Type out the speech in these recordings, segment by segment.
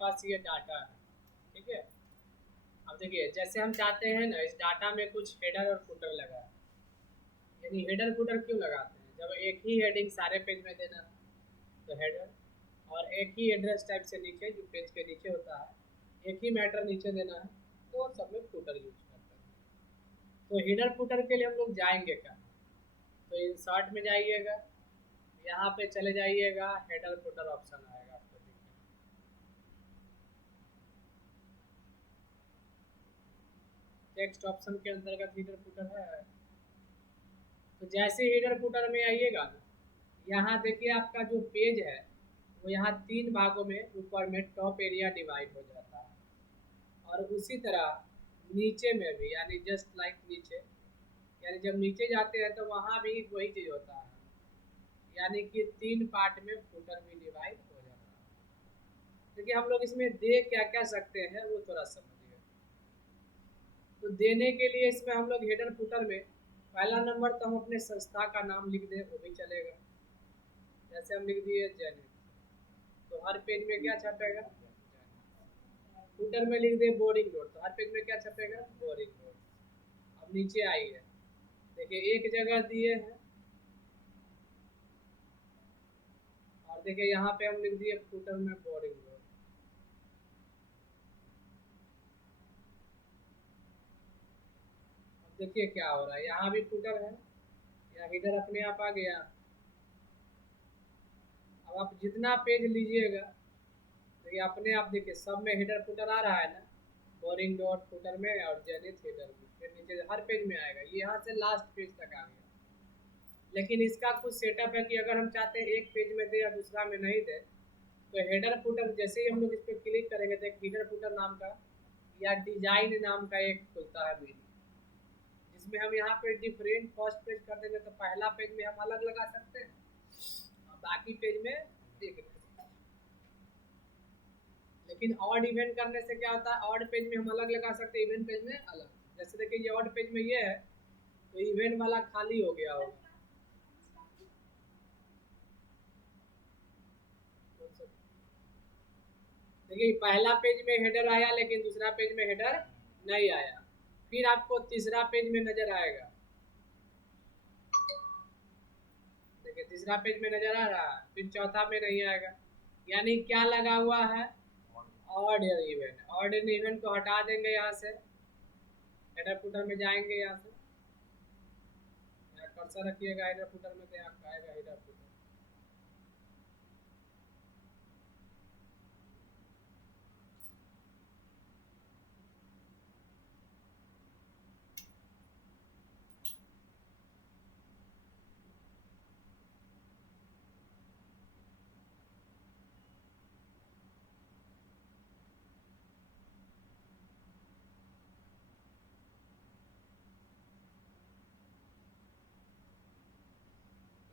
पास ये डाटा है, ठीक है। अब देखिए जैसे हम चाहते हैं ना इस डाटा में कुछ हेडर और फुटर लगा है, यानी हेडर फुटर क्यों लगाते हैं, जब एक ही हेडिंग सारे पेज में देना है तो हेडर, और एक ही एड्रेस टाइप से नीचे जो पेज के नीचे होता है एक ही मैटर नीचे देना है, तो सब में फुटर यूज करते हैं। तो हेडर फुटर के लिए हम लोग जाएंगे क्या, तो इंसर्ट में जाइएगा, यहाँ पे चले जाइएगा, हेडर फुटर ऑप्शन आएगा आपको, ठीक है। टेक्स्ट ऑप्शन के अंतर्गत हेडर फुटर है। तो जैसे हेडर फुटर में आइएगा ना, यहाँ देखिए आपका जो पेज है वो यहाँ 3 भागों में ऊपर में टॉप एरिया डिवाइड हो जाता है, और उसी तरह नीचे में भी, यानी जस्ट लाइक नीचे, यानी जब नीचे जाते हैं तो वहाँ भी वही चीज़ होता है, यानी कि 3 पार्ट में फुटर भी डिवाइड हो जाता है। देखिए हम लोग इसमें दे क्या क्या सकते हैं वो थोड़ा समझिए। तो देने के लिए इसमें हम लोग हेडर फुटर में पहला नंबर तो हम अपने संस्था का नाम लिख दें वो भी चलेगा। जैसे हम लिख दिए जैनिक, तो हर पेज में क्या छपेगा, फुटर में लिख दे बोरिंग रोड, तो हर पेज में क्या छपेगा, बोरिंग रोड। अब नीचे आइए, देखिए एक जगह दिए हैं, और देखिए यहाँ पे हम लिख दिए फुटर में बोरिंग रोड। अब देखिए क्या हो रहा है, यहाँ भी फुटर है, या इधर अपने आप आ गया। अब आप जितना पेज लीजिएगा, देखिए अपने आप देखिए सब में हेडर फुटर आ रहा है ना, बोरिंग डॉट फुटर में और जेनिथ हेडर में, फिर नीचे हर पेज में आएगा, ये यहाँ से लास्ट पेज तक आ गया। लेकिन इसका कुछ सेटअप है कि अगर हम चाहते हैं एक पेज में दे या दूसरा में नहीं दे, तो हेडर फुटर जैसे ही हम लोग इस पर क्लिक करेंगे तो एक हेडर फुटर नाम का या डिजाइन नाम का एक खुलता है मेन्यू, जिसमें हम यहाँ पे डिफरेंट फर्स्ट पेज कर देंगे तो पहला पेज में हम अलग लगा सकते हैं और बाकी पेज में एक। लेकिन ऑड इवेंट करने से क्या होता है, ऑड पेज में हम अलग लगा सकते हैं, इवेंट पेज में अलग। जैसे देखिए ये ऑड पेज में ये है तो इवेंट वाला खाली हो गया होगा। देखिए पहला पेज में हेडर आया लेकिन दूसरा पेज में हेडर नहीं आया, फिर आपको तीसरा पेज में नजर आएगा, देखिए तीसरा पेज में नजर आ रहा है, फिर चौथा में नहीं आएगा, यानी क्या लगा हुआ है, ऑड इवेंट। ऑड इवेंट को हटा देंगे यहाँ से, हेडर फुटर में जाएंगे, यहाँ से यहाँ कर्सर रखिएगा हेडर फुटर में, तो आपका आएगा हेडर फुटर।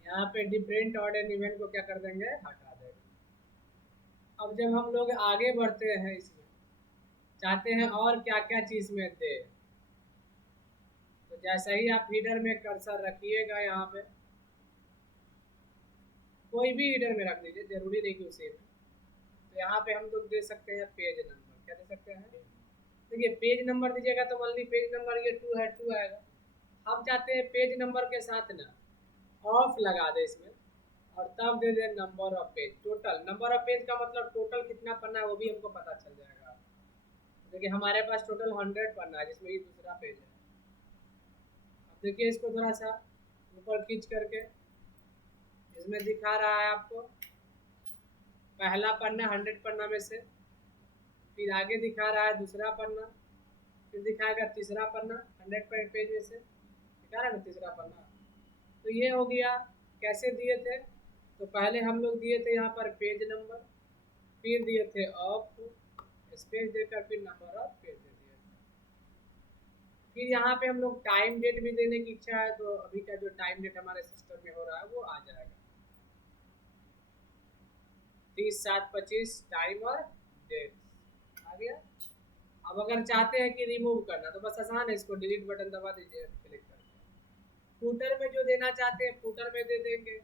यहाँ पे डिफरेंट ऑड एंड इवेंट को क्या कर देंगे, हटा देंगे। अब जब हम लोग आगे बढ़ते हैं, इसमें चाहते हैं और क्या क्या चीज में दे, तो जैसे ही आप हीडर में कर्सर रखिएगा, यहाँ पे कोई भी हीडर में रख दीजिए, जरूरी नहीं कि उसी में। तो यहाँ पे हम लोग दे सकते हैं पेज नंबर, क्या दे सकते हैं, देखिए पेज नंबर दीजिएगा तो मान ली पेज नंबर ये 2 है, 2 आएगा। हम चाहते हैं पेज नंबर के साथ ना ऑफ लगा दे इसमें, और तब दे दे number of page, total number of page का मतलब टोटल कितना पन्ना है वो भी हमको पता चल जाएगा। देखिए हमारे पास टोटल 100 पन्ना है, जिसमें ये दूसरा पेज है। अब देखिए इसको थोड़ा सा ऊपर खींच करके, इसमें दिखा रहा है आपको पहला पन्ना 100 पन्ना में से, फिर आगे दिखा रहा है दूसरा पन्ना, फिर दिखाएगा तीसरा पन्ना 100 पेज में से, दिखा रहा है ना तीसरा पन्ना। तो ये हो गया। कैसे दिए थे, तो पहले हम लोग दिए थे यहाँ पर पेज नंबर, फिर दिए थे ऑफ स्पेस देकर, फिर नंबर ऑफ पेज दे दिए थे। फिर यहाँ पे हम लोग टाइम डेट भी देने की इच्छा है, तो अभी का जो टाइम डेट हमारे सिस्टम में हो रहा है वो आ जाएगा 30/7/25 टाइम और डेट आ गया। अब अगर चाहते हैं कि रिमूव करना तो बस आसान है, इसको डिलीट बटन दबा दीजिए क्लिक करके। फूटर में जो देना चाहते हैं फूटर में दे देंगे।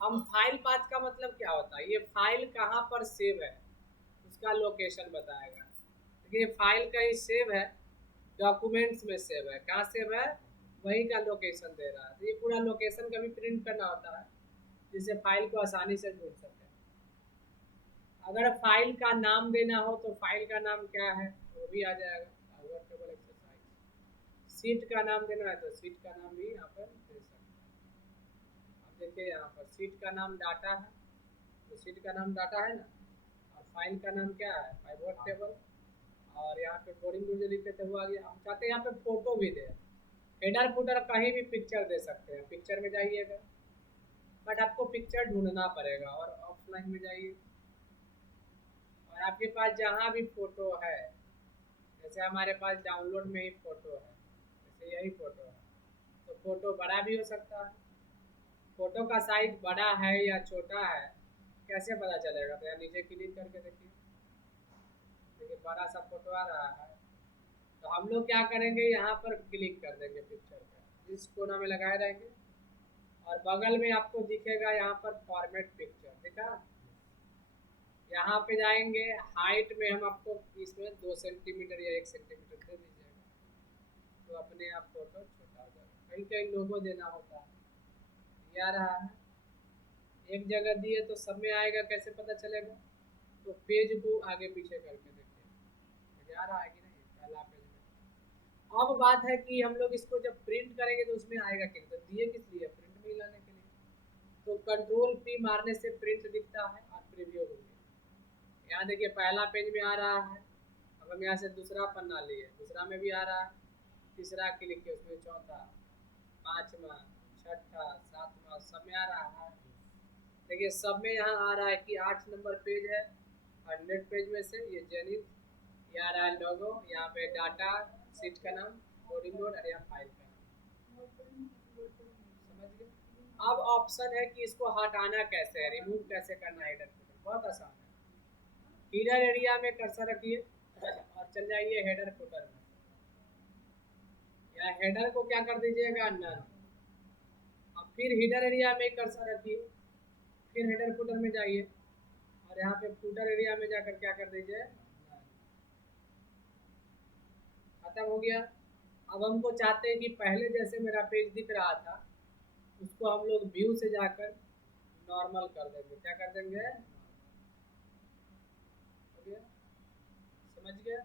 हम फाइल पाथ का मतलब क्या होता है, ये फाइल कहाँ पर सेव है उसका लोकेशन बताएगा। देखिए फाइल कहीं सेव है, डॉक्यूमेंट्स में सेव है, कहाँ सेव है, वही का लोकेशन दे रहा है। तो ये पूरा लोकेशन का भी प्रिंट करना होता है जिससे फाइल को आसानी से ढूंढ सके। अगर फाइल का नाम देना हो तो फाइल का नाम क्या है वो भी आ जाएगा, पावर टेबल एक्सरसाइज। सीट का नाम देना है तो सीट का नाम भी यहाँ पर दे सकते हैं। अब देखिए यहाँ पर सीट का नाम डाटा है, तो सीट का नाम डाटा है ना, और फाइल का नाम क्या है, पाइवट टेबल। और यहाँ पे बोर्डिंग रूल जो लिखे थे वो आ गया। हम चाहते हैं यहाँ पे फोटो भी दे, हेडर फुटर कहीं भी पिक्चर दे सकते हैं। पिक्चर में जाइएगा, बट आपको पिक्चर ढूंढना पड़ेगा, और ऑफलाइन में जाइए और आपके पास जहाँ भी फोटो है, जैसे हमारे पास डाउनलोड में ही फोटो है, जैसे यही फोटो है, तो फोटो बड़ा भी हो सकता है। फोटो का साइज बड़ा है या छोटा है कैसे पता चलेगा, तो यहाँ नीचे क्लिक करके देखिए, देखिए बड़ा सा फोटो आ रहा है। तो हम लोग क्या करेंगे, यहाँ पर क्लिक कर देंगे पिक्चर पर, इस कोना में लगाए रहेंगे, और बगल में आपको दिखेगा यहाँ पर फॉर्मेट पिक्चर, देखा। यहाँ पे जाएंगे, हाइट में हम आपको इसमें 2 सेंटीमीटर या 1 सेंटीमीटर दे दीजिएगा, तो अपने आप फोटो छोटा हो जाएगा। कहीं कहीं लोगो देना होता है, ये आ रहा है, एक जगह दिए तो सब में आएगा, कैसे पता चलेगा, तो पेज को आगे पीछे करके देखिए आ रहा है कि नहीं, पहला पेज में। अब बात है कि हम लोग इसको जब प्रिंट करेंगे तो उसमें आएगा कि नहीं, तो दिए किस लिए, प्रिंट में ही लाने के लिए। तो कंट्रोल पी मारने से प्रिंट दिखता है और प्रीव्यू हो गया। यहाँ देखिए पहला पेज में आ रहा है, अब हम यहाँ से दूसरा पन्ना लिए, दूसरा में भी आ रहा है, तीसरा क्लिक किया उसमें चौथा, पाँचवा, छठा, सातवां, सब में आ रहा है। देखिए सब में यहाँ आ रहा है कि 8 नंबर पेज है 100 पेज में से, ये जेनिथ, ये आ रहा है लोगो, यहाँ पे डाटा, सीट का नाम, कोडिंग नोड, और यहाँ फाइल का नाम, समझ गए। अब ऑप्शन है कि इसको हटाना कैसे है, रिमूव कैसे करना है। हेडर फुटर बहुत आसान है। हेडर एरिया में कर्सर रखिए और चल जाइए हेडर फुटर में, या हेडर को क्या कर दीजिएगा, नन। अब फिर हेडर एरिया में कर्सर रखिए, फिर हेडर फुटर में जाइए, और यहाँ पे फुटर एरिया में जाकर क्या कर दीजिए, खत्म हो गया। अब हमको चाहते हैं कि पहले जैसे मेरा पेज दिख रहा था उसको हम लोग व्यू से जाकर नॉर्मल कर देंगे, क्या कर देंगे, हो गया, समझ गया।